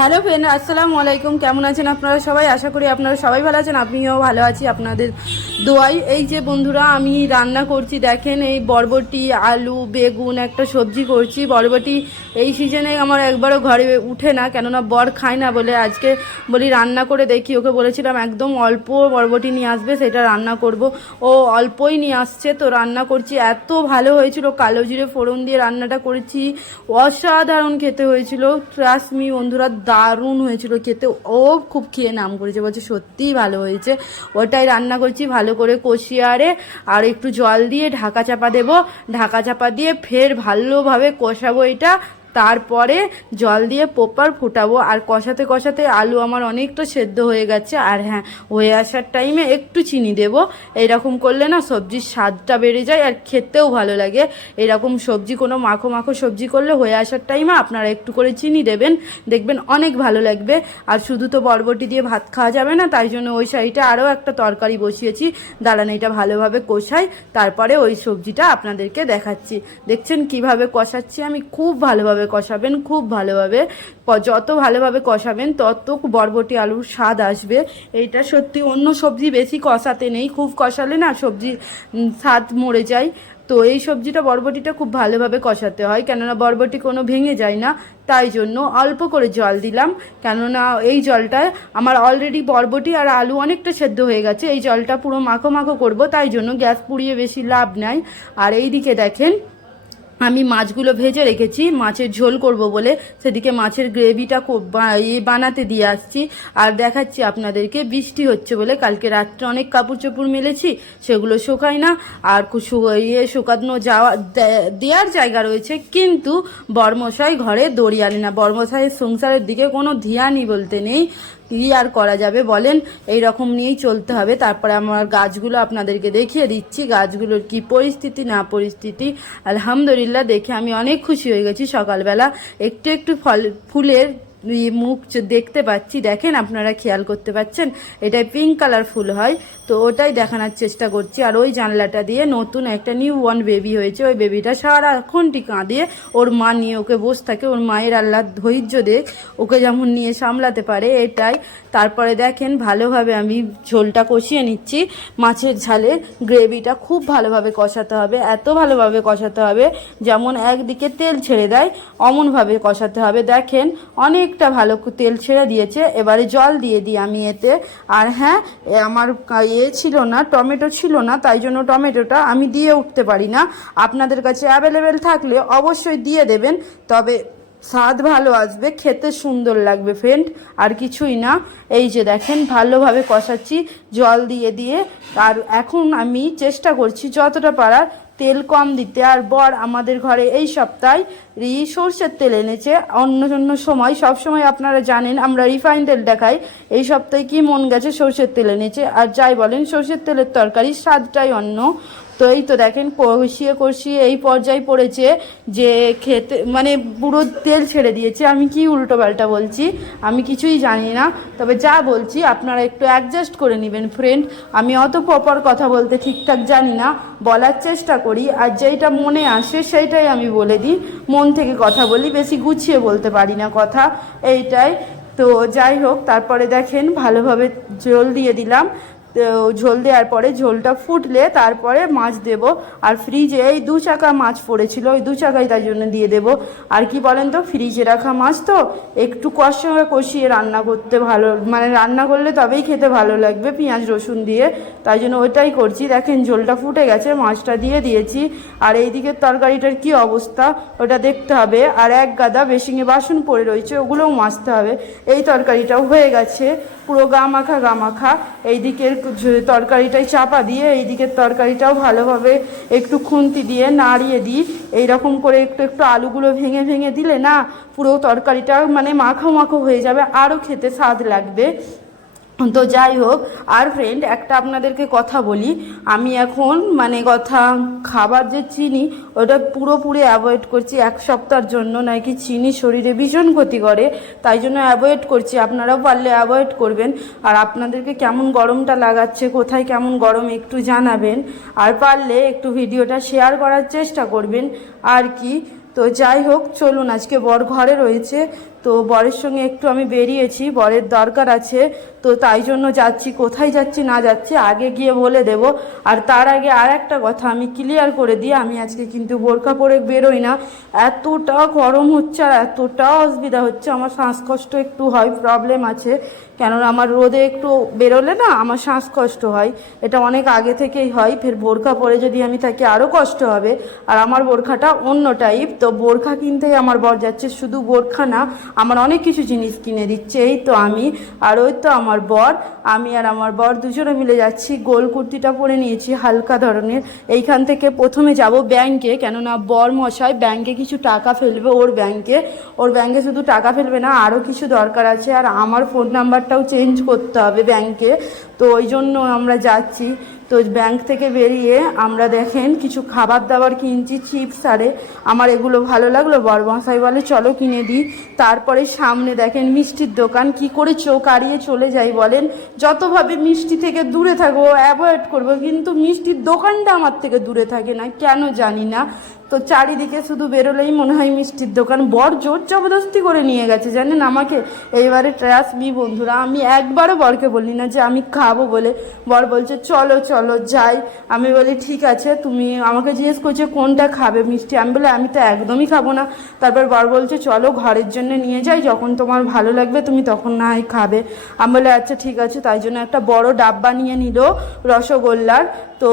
Hello friend আসসালামু আলাইকুম। কেমন আছেন আপনারা সবাই? আশা করি আপনারা সবাই ভালো আছেন, আমিও ভালো আছি আপনাদের দোয়াই এই যে বন্ধুরা, আমি রান্না করছি, দেখেন এই বরবটি, আলু, বেগুন, একটা সবজি করছি। বরবটি এই সিজনে আমার একবারও ঘরে উঠে না, কেননা বর খায় না বলে আজকে বলি রান্না করে দেখি। ওকে বলেছিলাম, একদম অল্প বরবটি নিয়ে আসবে, সেটা রান্না করব। ও অল্পই নিয়ে আসছে, তো রান্না করছি। এত ভালো হয়েছিল, কালো জিরে ফোড়ন দিয়ে রান্নাটা করেছি। অসাধারণ খেতে হয়েছিল। ট্রাস্ট মি বন্ধুরা দারুণ হয়েছিল খেতে। ও খুব খেয়ে নাম করেছে, বলছে সত্যিই ভালো হয়েছে। ওটাই রান্না করছি, ভালো করে কষিয়ে আরে, আর একটু জল দিয়ে ঢাকা চাপা দেবো। ঢাকা চাপা দিয়ে ফের ভালোভাবে কষাবো এটা। তারপরে জল দিয়ে পোপার ফুটাবো। আর কষাতে কষাতে আলু আমার অনেকটা সেদ্ধ হয়ে গেছে। আর হ্যাঁ হয়ে আসার টাইমে একটু চিনি দেব। এরকম করলে না সবজির স্বাদটা বেড়ে যায় আর খেতেও ভালো লাগে। এরকম সবজি, কোনো মাখো মাখো সবজি করলে হয়ে আসার টাইমে আপনারা একটু করে চিনি দেবেন। দেখবেন অনেক ভালো লাগবে। আর শুধু তো বরবটি দিয়ে ভাত খাওয়া যাবে না, তাই জন্য ওই সাইডে আরও একটা তরকারি বসিয়েছি। দাঁড়ান এটা ভালোভাবে কষাই, তারপরে ওই সবজিটা আপনাদেরকে দেখাচ্ছি। দেখছেন কীভাবে কষাচ্ছি আমি, খুব ভালোভাবে কষাবেন, খুব ভালোভাবে যত ভালোভাবে কষাবেন, তত বরবটি আলুর স্বাদ আসবে। এইটা সত্যি অন্য সবজি বেশি কষাতে নেই, খুব কষালে না সবজি স্বাদ মরে যায়। তো এই সবজিটা, বরবটিটা খুব ভালোভাবে কষাতে হয়, কেননা বরবটি কোনো ভেঙে যায় না, তাই জন্য অল্প করে জল দিলাম। কেননা এই জলটা আমার অলরেডি বরবটি আর আলু অনেকটা সেদ্ধ হয়ে গেছে, এই জলটা পুরো মাখো মাখো করব, তাই জন্য গ্যাস পুড়িয়ে বেশি লাভ নাই। আর এই দিকে দেখেন আমি মাছগুলো ভেজে রেখেছি, মাছের ঝোল করব বলে সেদিকে মাছের গ্রেভিটা বানাতে দিয়ে আসছি। আর দেখাচ্ছি আপনাদেরকে, বৃষ্টি হচ্ছে বলে কালকে রাত্রে অনেক কাপড় চোপড় মেলেছি, সেগুলো শুকায় না। আর ইয়ে শুকানো যাওয়া দেওয়ার জায়গা রয়েছে, কিন্তু বর্মশাই ঘরে দড়ি না। বর্মশাইয়ের সংসারের দিকে কোনো ধিয়ানই বলতে নেই। কি আর করা যাবে বলেন, এই রকম নিয়েই চলতে হবে। তারপরে আমার গাছগুলো আপনাদেরকে দেখিয়ে দিচ্ছি, গাছগুলোর কি পরিস্থিতি, না পরিস্থিতি। আলহামদুলিল্লাহ দেখে আমি অনেক খুশি হয়ে গেছি। সকালবেলা একটু একটু ফল, ফুলের মুখ দেখতে পাচ্ছি। দেখেন আপনারা খেয়াল করতে পাচ্ছেন এটাই পিঙ্ক কালার ফুল হয়। তো ওটাই দেখানোর চেষ্টা করছি। আর ওই জানলাটা দিয়ে নতুন একটা নিউ ওয়ান বেবি হয়েছে। ওই বেবিটা সারাক্ষণটি কাঁদিয়ে ওর মা নিয়ে ওকে বসে থাকে। ওর মায়ের আল্লাহ ধৈর্য দেখ, ওকে যেমন নিয়ে সামলাতে পারে এটাই। তারপরে দেখেন ভালোভাবে আমি ঝোলটা কষিয়ে নিচ্ছি। মাছের ঝালে গ্রেভিটা খুব ভালোভাবে কষাতে হবে। এত ভালোভাবে কষাতে হবে যেমন একদিকে তেল ছেড়ে দেয়, অমনভাবে কষাতে হবে। দেখেন অনেকটা ভালো তেল ছেড়ে দিয়েছে। এবারে জল দিয়ে দিই আমি এতে। আর হ্যাঁ আমার ইয়ে ছিল না, টমেটো ছিল না, তাই জন্য টমেটোটা আমি দিয়ে উঠতে পারি না। আপনাদের কাছে অ্যাভেলেবেল থাকলে অবশ্যই দিয়ে দেবেন, তবে স্বাদ ভালো আসবে, খেতে সুন্দর লাগবে ফ্রেন্ড আর কিছুই না। এই যে দেখেন, ভালোভাবে কষাচ্ছি, জল দিয়ে দিয়ে। আর এখন আমি চেষ্টা করছি যতটা পারার তেল কম দিতে আর বর আমাদের ঘরে এই সপ্তাহে রি সর্ষের তেল এনেছে। অন্য অন্য সময়, সব সময় আপনারা জানেন, আমরা রিফাইন তেল দেখাই। এই সপ্তাহে কি মন গেছে সর্ষের তেল এনেছে? আর যাই বলেন, সর্ষের তেলের তরকারি স্বাদটাই অন্য। তো এই তো দেখেন কষিয়ে কষিয়ে এই পর্যায়ে পড়েছে যে খেতে মানে পুরো তেল ছেড়ে দিয়েছে। আমি কি উল্টো পাল্টা বলছি? আমি কিছুই জানি না। তবে যা বলছি, আপনারা একটু অ্যাডজাস্ট করে নেবেন ফ্রেন্ড আমি অত প্রপার কথা বলতে ঠিকঠাক জানি না। বলার চেষ্টা করি, আর যেইটা মনে আসে সেইটাই আমি বলে দিই। মন থেকে কথা বলি, বেশি গুছিয়ে বলতে পারি না কথা, এইটাই। তো যাই হোক, তারপরে দেখেন, ভালোভাবে জল দিয়ে দিলাম। ঝোল দেওয়ার পরে ঝোলটা ফুটলে তারপরে মাছ দেব। আর ফ্রিজে এই দু চাকা মাছ পড়েছিল, ওই দু চাকাই তাই জন্য দিয়ে দেব। আর কি বলেন তো ফ্রিজে রাখা মাছ তো একটু কষে কষিয়ে রান্না করতে ভালো মানে রান্না করলে তবেই খেতে ভালো লাগবে পেঁয়াজ, রসুন দিয়ে। তাই জন্য ওইটাই করছি। দেখেন ঝোলটা ফুটে গেছে, মাছটা দিয়ে দিয়েছি। আর এই দিকের তরকারিটার কি অবস্থা, ওটা দেখতে হবে। আর এক গাদা বেসিংয়ে বাসন পড়ে রয়েছে, ওগুলোও মাজতে হবে। এই তরকারিটাও হয়ে গেছে। পুরো গা মাখা গা মাখা এই দিকের তরকারিটাই চাপা দিয়ে এই দিকের তরকারিটাও ভালোভাবে একটু খুন্তি দিয়ে নাড়িয়ে দিই। এইরকম করে একটু একটু আলুগুলো ভেঙে ভেঙে দিলে না পুরো তরকারিটা মানে মাখো মাখো হয়ে যাবে, আরও খেতে স্বাদ লাগবে। তো যাই হোক, আর ফ্রেন্ড একটা আপনাদেরকে কথা বলি। আমি এখন মানে কথা, খাবার যে চিনি, ওটা পুরোপুরি অ্যাভয়েড করছি এক সপ্তাহের জন্য। নাকি চিনি শরীরে ভীষণ ক্ষতি করে, তাই জন্য অ্যাভয়েড করছি। আপনারাও পারলে অ্যাভয়েড করবেন। আর আপনাদেরকে কেমন গরমটা লাগাচ্ছে, কোথায় কেমন গরম একটু জানাবেন। আর পারলে একটু ভিডিওটা শেয়ার করার চেষ্টা করবেন। আর কি? তো যাই হোক, চলুন আজকে বর ঘরে রয়েছে। তো বরের সঙ্গে একটু আমি বেরিয়েছি, বরের দরকার আছে, তো তাই জন্য যাচ্ছি, কোথায় যাচ্ছি না যাচ্ছি আগে গিয়ে বলে দেব। আর তার আগে আর একটা কথা আমি ক্লিয়ার করে দিই, আমি আজকে কিন্তু বোরকা পরে বেরোই না। এতটা গরম হচ্ছে আর এতটা অসুবিধা হচ্ছে, আমার শ্বাসকষ্ট একটু হয় প্রবলেম আছে। কেননা আমার রোদে একটু বেরোলে না আমার শ্বাসকষ্ট হয়, এটা অনেক আগে থেকেই হয়। ফের বোরখা পরে যদি আমি থাকি আরও কষ্ট হবে। আর আমার বোরখাটা অন্য টাইপ তো বোরখা কিনতেই আমার বর যাচ্ছে, শুধু বোরখা না আমার অনেক কিছু জিনিস কিনে দিচ্ছে, এই তো আমি। আর ওই তো আমার বর, আমি আর আমার বর দুজনে মিলে যাচ্ছি, গোল কুর্তিটা পরে নিয়েছি হালকা ধরনের। এইখান থেকে প্রথমে যাব ব্যাংকে, কেননা বর মশাই ব্যাংকে কিছু টাকা ফেলবে ওর ব্যাংকে। ওর ব্যাংকে শুধু টাকা ফেলবে না, আরও কিছু দরকার আছে। আর আমার ফোন নাম্বারটাও চেঞ্জ করতে হবে ব্যাংকে। তো ওই জন্য আমরা যাচ্ছি। তো ব্যাংক থেকে বেরিয়ে আমরা দেখেন কিছু খাবার দাবার কিনছি চিপস আরে আমার এগুলো ভালো লাগল। বরমশাই বলে, চলো কিনে দিই। তারপরে সামনে দেখেন মিষ্টির দোকান, কি করে চোখ আড়িয়ে চলে যাই বলেন? যতভাবে মিষ্টি থেকে দূরে থাকব অ্যাভয়েড করব, কিন্তু মিষ্টির দোকানটা আমার থেকে দূরে থাকে না, কেন জানি না। তো চারিদিকে শুধু বেরোলেই মনে হয় মিষ্টির দোকান। বর জোর জবরদস্তি করে নিয়ে গেছে, জানেন? আমাকে এইবারে ট্রাস মি বন্ধুরা, আমি একবারও বরকে বলি না যে আমি খাব বলে। বর বলছে, চলো চলো, যাই। আমি বলি, ঠিক আছে, তুমি আমাকে জিজ্ঞেস করছে কোনটা খাবে মিষ্টি? আমি বলে, আমি তো একদমই খাব না। তারপর বর বলছে, চলো, ঘরের জন্য নিয়ে যাই, যখন তোমার ভালো লাগবে তুমি তখন না হয় খাবে। আমি বলে আচ্ছা ঠিক আছে। তাই জন্য একটা বড় ডাব্বা নিয়ে নিল রসগোল্লার। তো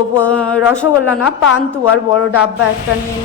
রসগোল্লা না পান্তুয়ার বড় ডাব্বা একটা নিয়ে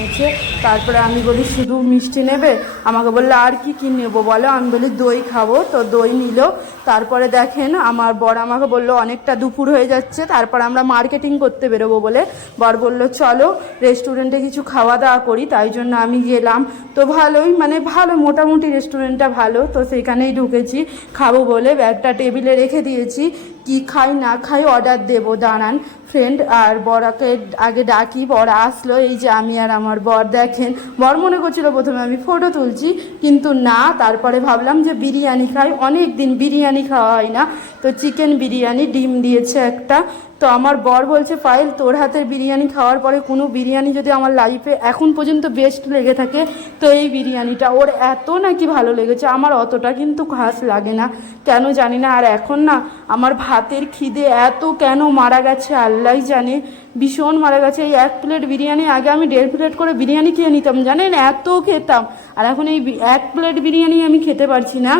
নিয়েছে তারপরে আমি বলি, শুধু মিষ্টি নেবে? আমাকে বলল, আর কি কি নেব বলো? আমি বলি, দই খাব। তো দই নিল। তারপরে দেখেন, আমার বর আমাকে বলল, অনেকটা দুপুর হয়ে যাচ্ছে, তারপর আমরা মার্কেটিং করতে বেরোবো বলে। বর বলল, চলো, রেস্টুরেন্টে কিছু খাওয়া দাওয়া করি। তাই জন্য আমি গেলাম। তো ভালোই মানে ভালো, মোটামুটি রেস্টুরেন্টটা ভালো। তো সেখানেই ঢুকেছি, খাব বলে ব্যাগটা টেবিলে রেখে দিয়েছি। কি খাই, না খাই অর্ডার দেবো, দাঁড়ান। ফ্রেন্ড আর বরাকে আগে ডাকি, বর আসলো, এই যে আমি আর আমার বর দেখেন। বর মনে করছিল প্রথমে আমি ফটো তুলছি, কিন্তু না, তারপরে ভাবলাম যে বিরিয়ানি খাই। অনেক দিন বিরিয়ানি খাওয়া হয় না। তো চিকেন বিরিয়ানি, ডিম দিয়েছে একটা। তো আমার বর বলছে পায়েল তোর হাতের বিরিয়ানি খাওয়ার পরে কোনো বিরিয়ানি যদি আমার লাইফে এখন পর্যন্ত বেস্ট লেগে থাকে, তো এই বিরিয়ানিটা ওর এত নাকি ভালো লেগেছে, আমার অতটা কিন্তু খাস লাগে না। কেন জানি না, আর এখন না আমার ভাতের খিদে এত কেন মারা গেছে আল্লাহ জানে। ভীষণ মারা গেছে, এই এক প্লেট বিরিয়ানি আগে আমি দেড় প্লেট করে বিরিয়ানি খেয়ে নিতাম, জানেন? এত খেতাম। আর এখন এই এক প্লেট বিরিয়ানি আমি খেতে পারছি না।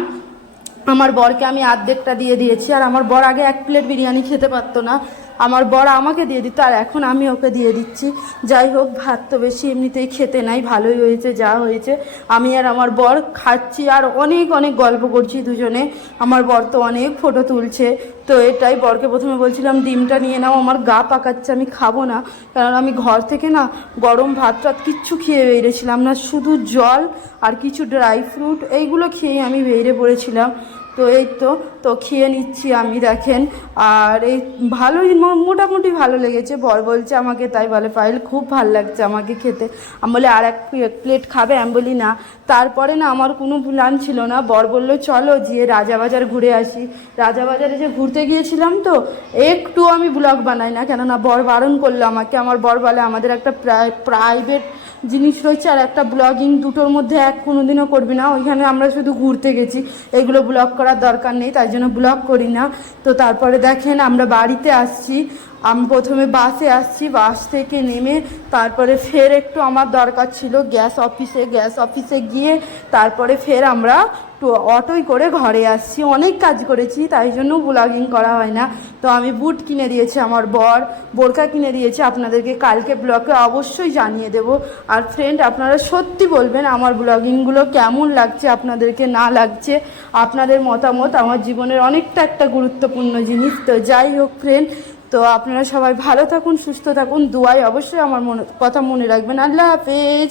আমার বরকে আমি আর্ধেকটা দিয়ে দিয়েছি, আর আমার বর আগে এক প্লেট বিরিয়ানি খেতে পারতো না। আমার বর আমাকে দিয়ে দিত, আর এখন আমি ওকে দিয়ে দিচ্ছি। যাই হোক, ভাত তো বেশি এমনিতেই খেতে নাই, ভালোই হয়েছে, যা হয়েছে। আমি আর আমার বর খাচ্ছি, আর অনেক অনেক গল্প করছি দুজনে। আমার বর তো অনেক ফটো তুলছে। তো এটাই বরকে প্রথমে বলছিলাম, ডিমটা নিয়ে নাও, আমার গা পাকাচ্ছে, আমি খাব না। কারণ আমি ঘর থেকে না গরম ভাত টাত কিচ্ছু খেয়ে বেরিয়েছিলাম না, শুধু জল আর কিছু ড্রাই ফ্রুট, এইগুলো খেয়ে আমি বেরিয়ে পড়েছিলাম। তো এই তো তো খেয়ে নিচ্ছি আমি, দেখেন। আর এই ভালোই মোটামুটি ভালো লেগেছে। বর বলছে আমাকে, তাই বলে পাইল খুব ভালো লাগছে আমাকে খেতে। আমি বলে, আর এক প্লেট খাবে? আমি বলি, না। তারপরে না, আমার কোনো প্ল্যান ছিল না। বর বলল, চলো গিয়ে রাজাবাজার ঘুরে আসি। রাজাবাজারে যে ঘুরতে গিয়েছিলাম তো একটু আমি ব্লগ বানাই না। কেননা, বর বারণ করল আমাকে। আমার বর বলে, আমাদের একটা প্রাইভেট জিনিস রয়েছে আর একটা ব্লগিং দুটোর মধ্যে এক কোনোদিনও করবি না। ওইখানে আমরা শুধু ঘুরতে গেছি। এগুলো ব্লগ করার দরকার নেই, তাই জন্য ব্লগ করি না। তো তারপরে দেখেন, আমরা বাড়িতে আসছি। আমি প্রথমে বাসে আসছি, বাস থেকে নেমে তারপরে ফের একটু আমার দরকার ছিল গ্যাস অফিসে গ্যাস অফিসে গিয়ে তারপরে ফের আমরা অটোই করে ঘরে আসছি। অনেক কাজ করেছি, তাই জন্য ব্লগিং করা হয় না। তো আমি বুট কিনে দিয়েছি আমার বর বোরকা কিনে দিয়েছি, আপনাদেরকে কালকে ব্লগে অবশ্যই জানিয়ে দেব। আর ফ্রেন্ড আপনারা সত্যি বলবেন, আমার ব্লগিংগুলো কেমন লাগছে, আপনাদেরকে না লাগছে? আপনাদের মতামত, আমার জীবনের অনেকটা একটা গুরুত্বপূর্ণ জিনিস। তো যাই হোক ফ্রেন্ড তো আপনারা সবাই ভালো থাকুন, সুস্থ থাকুন। দুয়াই অবশ্যই আমার মনে কথা মনে রাখবেন। আল্লাহ হাফেজ।